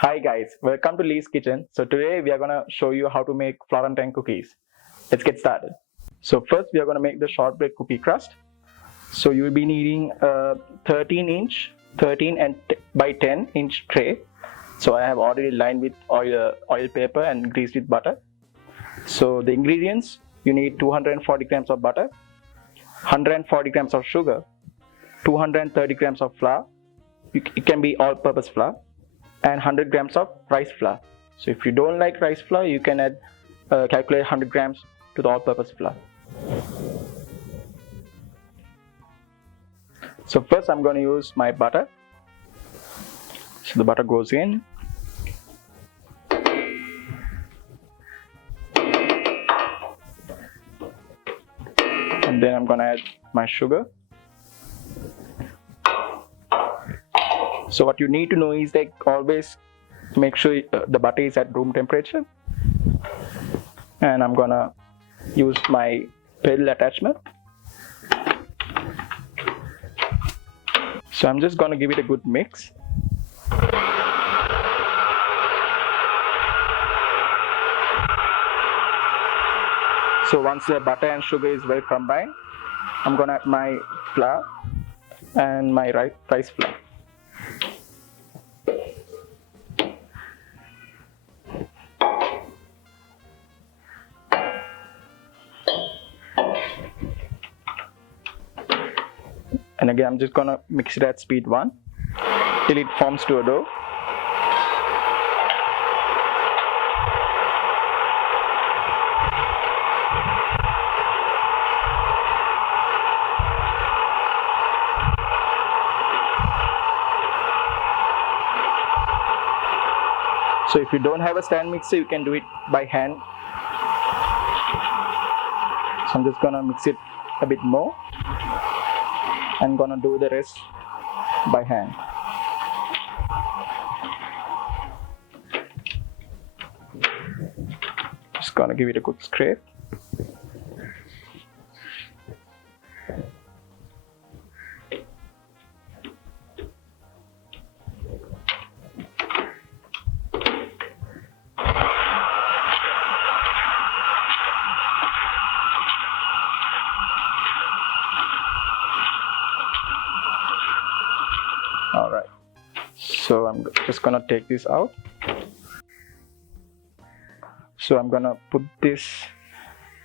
Hi guys, welcome to Lee's Kitchen. So today we are gonna show you how to make Florentine cookies. Let's get started. So first we are gonna make the shortbread cookie crust. So you will be needing a 13 and by 10 inch tray. So I have already lined with oil paper and greased with butter. So the ingredients, you need 240 grams of butter, 140 grams of sugar, 230 grams of flour. It can be all-purpose flour, and 100 grams of rice flour. So if you don't like rice flour, you can calculate 100 grams to the all-purpose flour. So first I'm going to use my butter. So the butter goes in. And then I'm going to add my sugar. So what you need to know is like always make sure the butter is at room temperature. And I'm gonna use my pedal attachment. So I'm just gonna give it a good mix. So once the butter and sugar is well combined, I'm gonna add my flour and my rice flour. And again, I'm just gonna mix it at speed 1 till it forms to a dough. So if you don't have a stand mixer, you can do it by hand. So I'm just gonna mix it a bit more. I'm gonna do the rest by hand. Just gonna give it a good scrape. Alright, so I'm just gonna take this out. So I'm gonna put this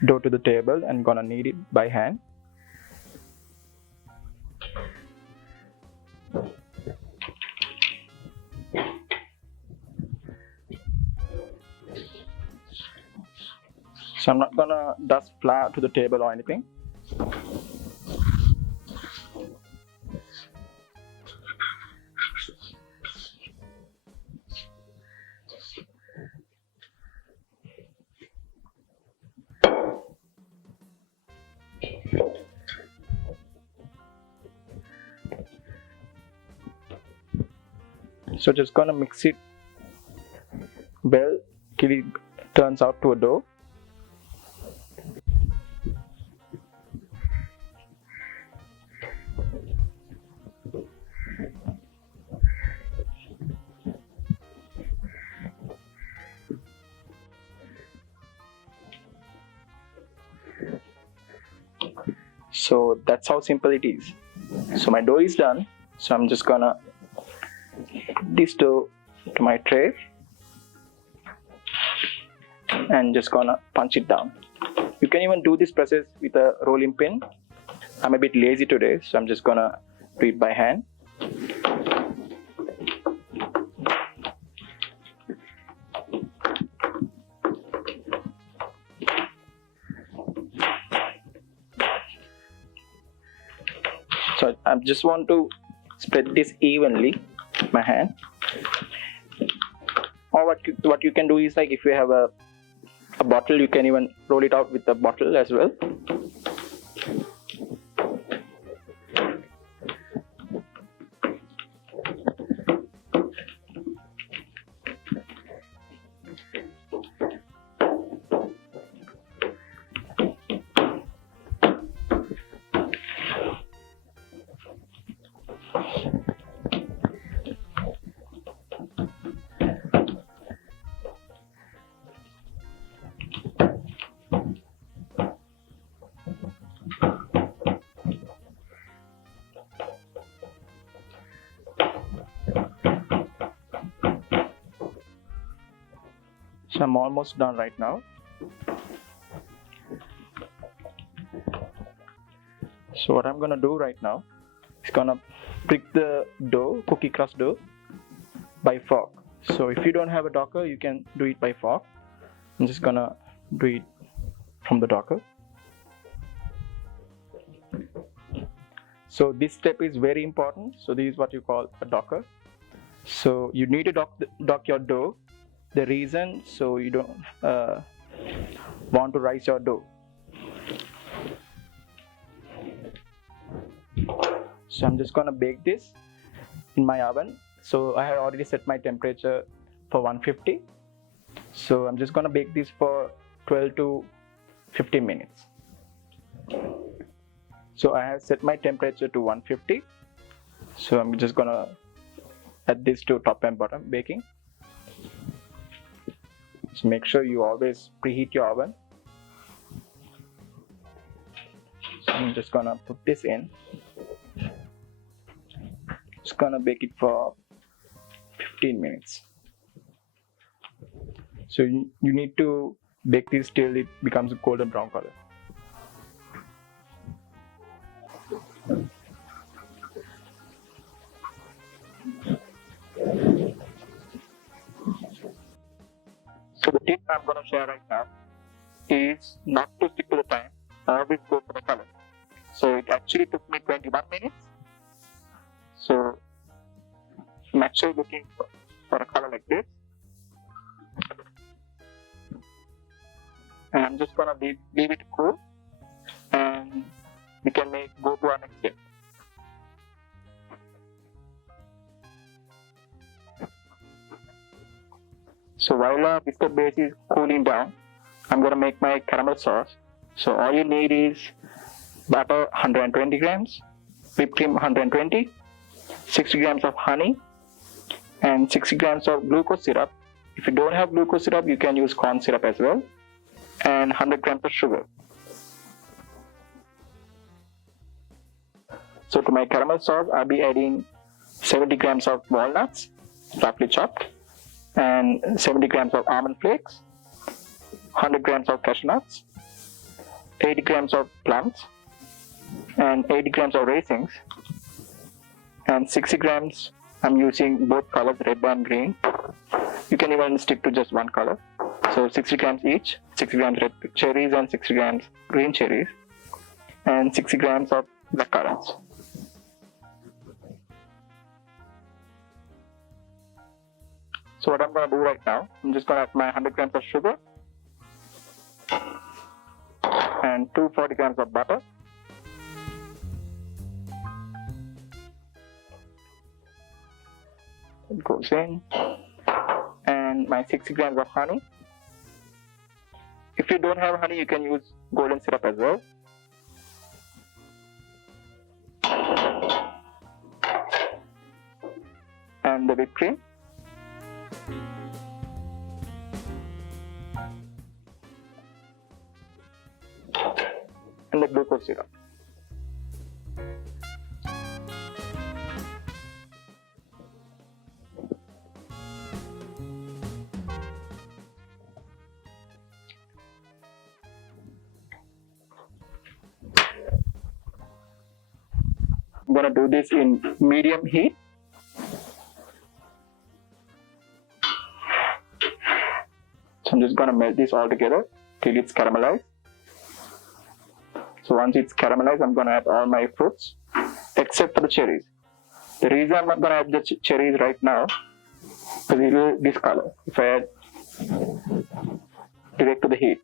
dough to the table and gonna knead it by hand. So I'm not gonna dust flour to the table or anything. So just gonna mix it well till it turns out to a dough. So that's how simple it is. So my dough is done. So I'm just gonna put this dough to my tray and just gonna punch it down. You can even do this process with a rolling pin. I'm a bit lazy today, so I'm just gonna do it by hand. So I just want to spread this evenly with my hand. Or what you can do is, like, if you have a bottle, you can even roll it out with the bottle as well. So I'm almost done right now. So what I'm gonna do right now is gonna prick the dough, cookie crust dough, by fork. So if you don't have a docker, you can do it by fork. I'm just gonna do it from the docker. So this step is very important. So this is what you call a docker. So you need to dock your dough. The reason, so you don't want to rise your dough. So I'm just gonna bake this in my oven. So I have already set my temperature for 150. So I'm just gonna bake this for 12 to 15 minutes. So I have set my temperature to 150. So I'm just gonna add this to top and bottom baking. So make sure you always preheat your oven. So I'm just gonna put this in. Just gonna bake it for 15 minutes. So you need to bake this till it becomes a golden brown color. So the tip I'm gonna share right now is not to stick to the time. I always go for the color. So it actually took me 21 minutes. So I'm actually looking for a color like this. And I'm just gonna leave it cool, and we can go to our next step. So while our biscuit base is cooling down, I'm gonna make my caramel sauce. So all you need is butter 120 grams, whipped cream 120, 60 grams of honey, and 60 grams of glucose syrup. If you don't have glucose syrup, you can use corn syrup as well, and 100 grams of sugar. So to my caramel sauce, I'll be adding 70 grams of walnuts, roughly chopped, and 70 grams of almond flakes, 100 grams of cashew nuts, 80 grams of plums, and 80 grams of raisins, and 60 grams, I'm using both colors, red and green. You can even stick to just one color. So 60 grams each, 60 grams red cherries and 60 grams green cherries, and 60 grams of black currants. So what I'm going to do right now, I'm just going to add my 100 grams of sugar and 240 grams of butter. It goes in, and my 60 grams of honey. If you don't have honey, you can use golden syrup as well. And the whipped cream. And the glucose syrup. I'm going to do this in medium heat. So I'm just going to melt this all together till it's caramelized. So once it's caramelized, I'm going to add all my fruits except for the cherries. The reason I'm not going to add the cherries right now because it will discolor if I add direct to the heat.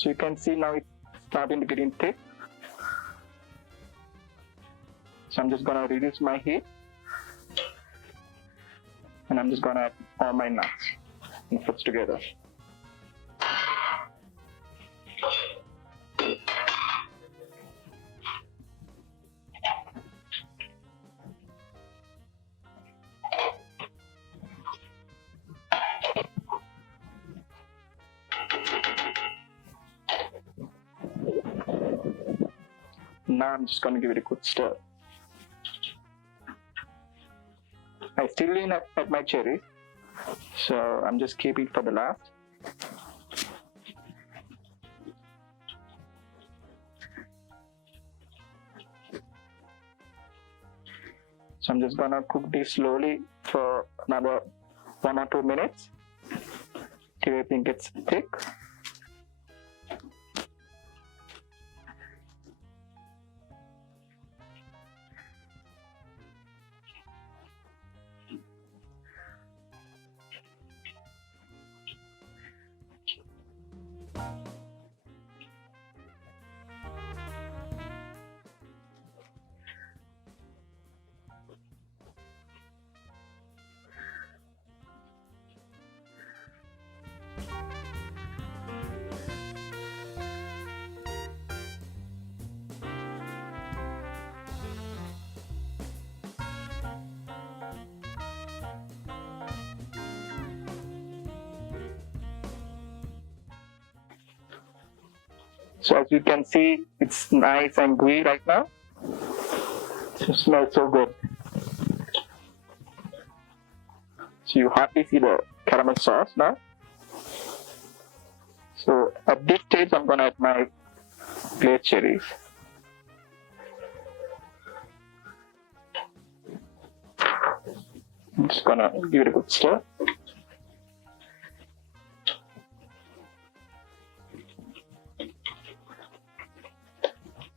So you can see now it's starting to get in thick. So I'm just gonna reduce my heat, and I'm just gonna add all my nuts and fruits together. Now I'm just gonna give it a good stir. I still lean at my cherries, so I'm just keeping it for the last. So I'm just gonna cook this slowly for another 1 or 2 minutes till everything gets thick. So as you can see, it's nice and gooey right now. It smells so good. So you hardly see the caramel sauce now. So at this stage, I'm gonna add my glazed cherries. I'm just gonna give it a good stir.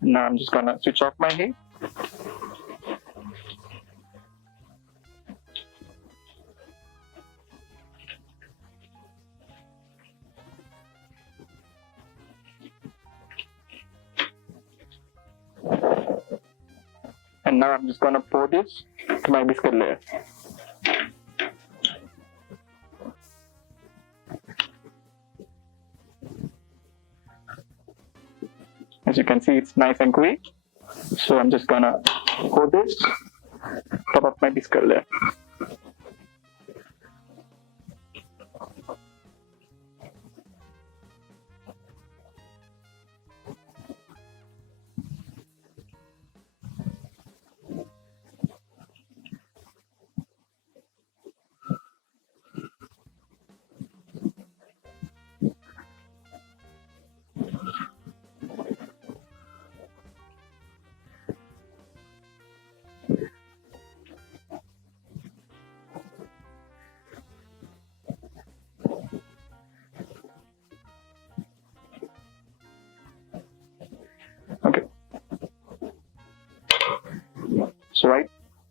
Now I'm just gonna switch off my heat. And now I'm just gonna pour this to my biscuit layer. As you can see, it's nice and gooey. So I'm just gonna pour this top of my biscuit layer.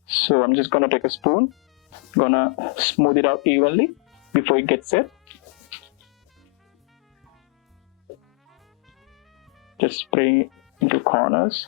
So I'm just gonna take a spoon, gonna smooth it out evenly before it gets set. Just spray it into corners.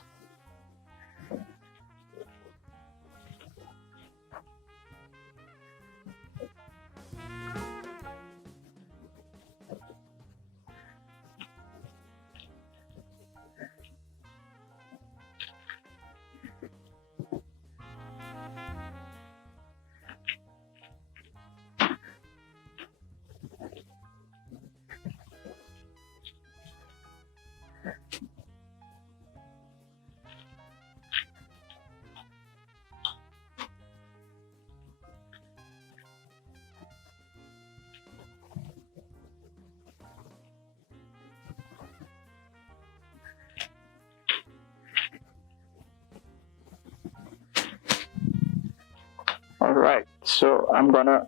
Alright, so I'm gonna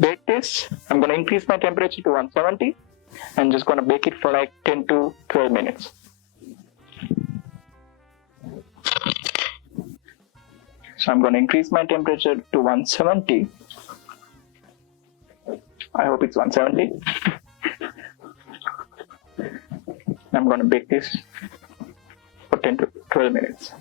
bake this. I'm gonna increase my temperature to 170 and just gonna bake it for like 10 to 12 minutes. So I'm gonna increase my temperature to 170. I hope it's 170. I'm going to bake this for 10 to 12 minutes.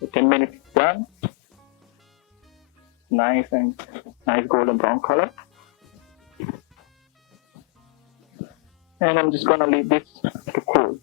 So 10 minutes done. Nice golden brown color. And I'm just gonna leave this to cool.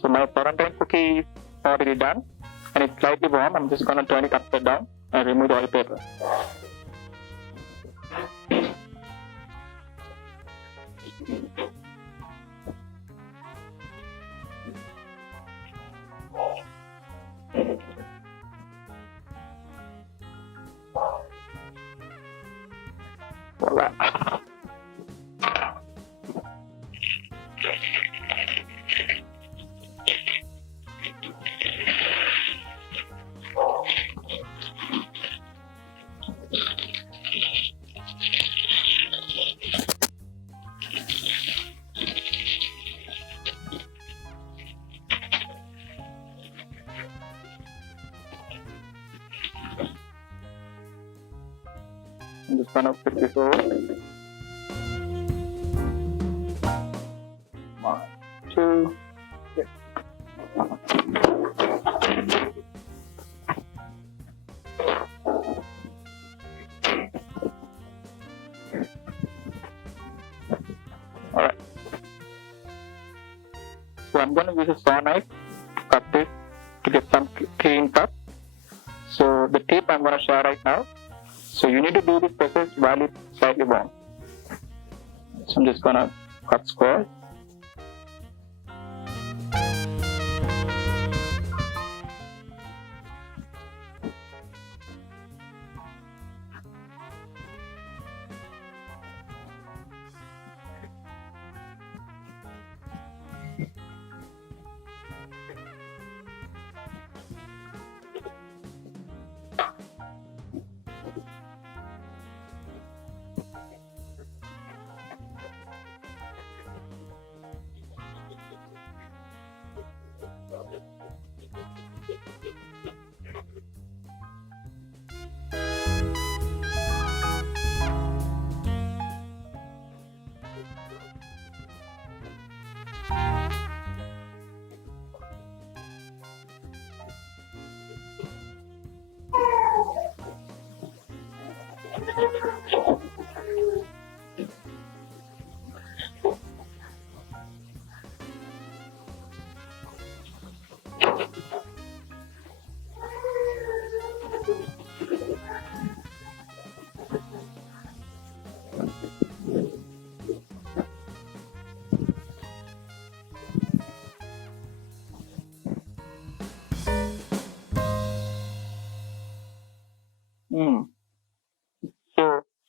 So my Florentine cookie is already done and it's slightly warm. I'm just gonna turn it upside down and remove the oil paper. Voila. I'm just gonna flip this over. 1, 2, 3. Alright. So I'm gonna use a saw knife to cut this to get some clean cut. So the tip I'm gonna share right now. So you need to do this process while it's slightly warm. So I'm just gonna cut square.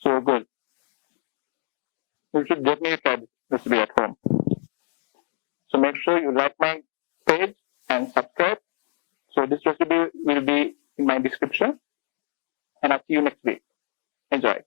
So good. You should definitely try this recipe at home. So make sure you like my page and subscribe. So this recipe will be in my description. And I'll see you next week. Enjoy.